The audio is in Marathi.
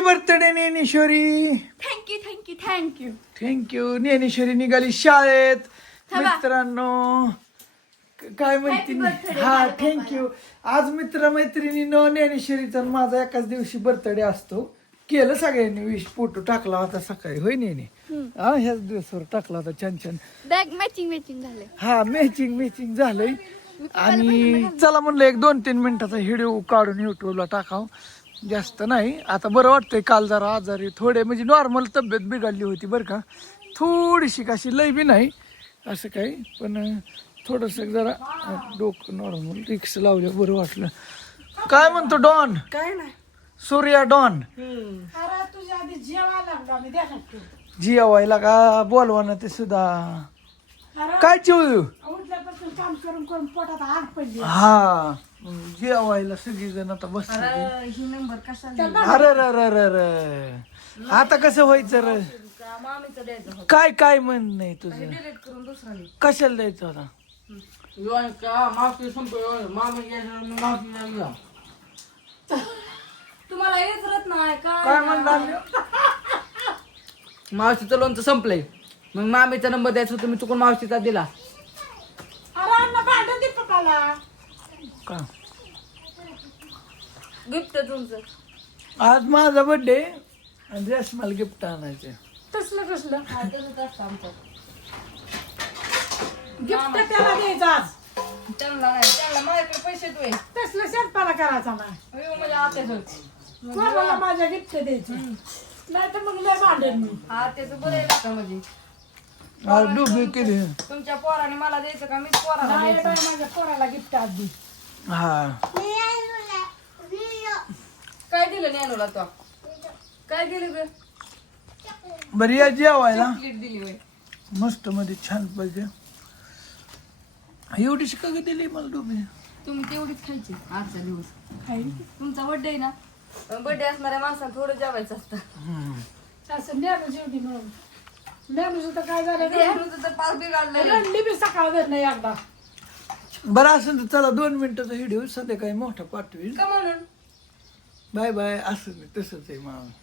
Birthday Dnyaneshwari thank you thank you thank you thank you Dnyaneshwari निघाली शाळेत थांबा. मित्रांनो क- काय म्हणते Happy birthday हा थँक्यू आज मित्र मैत्रिणीनं ज्ञानेश्वरीचा आणि माझा एकाच दिवशी बर्थडे असतो. केलं सगळ्यांनी विश फोटो टाकला होता सकाळी. होय नेने? हा ह्याच दिवसावर टाकला होता छान छान. बॅग मॅचिंग मॅचिंग झाले हा मॅचिंग मॅचिंग झालंय. आणि चला म्हणलं एक दोन तीन मिनिटाचा व्हिडिओ काढून युट्यूबला टाकाव. जास्त नाही. आता बरं वाटतंय काल जरा आजारी थोडे म्हणजे नॉर्मल तब्येत बिघडली होती बरं का. थोडीशी कशी लय बी नाही असं काही. पण थोडंसं जरा डोकं नॉर्मल रिक्स लावलं बरं वाटलं. काय म्हणतो डॉन? काय नाही. सूर्या डॉन? अरे तुझ्या आधी जेवा लागला मी द्या शकतो जियावायला का? बोलवा ना ते सुद्धा. काय चिव उठल्यापासून काम करून करून पोटात आग पडली. हा. जेवायला सगळी जण आता बसले ही नंबर कशाला त्याला अरे रे रे रे रे आता कसं व्हायचं रे? का मामीचा द्यायचा होता काय काय म्हण नाही तुझं? डिलीट करून दुसरा लिह. कशाला द्यायचं होता तुम्हाला येत राहत नाही काय काय म्हणणार मावशीचं लोणचं संपलंय. मग मामीचा नंबर द्यायचा होता मी चुकून मावशीचा दिला. अरे अण्णा भांडण दे पप्पाला का? गिफ्ट तुमचं. आज माझा बर्थडे आणि ड्रेस मला गिफ्ट आणायचे तसलं कसलं? हा, आमचं. गिफ्ट त्याला द्यायचं आज. त्यांना नाही त्यांना माझ्याकडे पैसे तसलं शेतपाला करायचा नाही. म्हणजे आत्याचं कोणाला माझ्या गिफ्ट द्यायचं. नाही तर मग लय मी. हा का म्हणजे? आज डुबी केली. तुमच्या पोराने मला द्यायचं का? मीच पोराला नाही द्यायचं. बाई, माझ्या पोराला गिफ्ट आज दे. हा. दिलं ज्ञानूला तो. काय दिलं ग? बरं या जेवायला. दिली होय. मस्त मध्ये छान पाहिजे एवढी शिका दिली मला डुबी तुम्ही तेवढीच खायची आजचा दिवस. खाईल तुमचा बर्थडे आहे ना? बर्थडे असणाऱ्या माणसाला थोडं जेवायचं असतं. असं मेनू जेवढी म्हणून. तर काय झालं तर पाच बिघडलं रडली बी सकाळ देत नाही एकदा. बरं असं तर चला दोन मिनिटाचा व्हिडिओ संध्याकाळी मोठा पाठवेल का म्हणून? Bye bye. Astăzi ne This is the mom.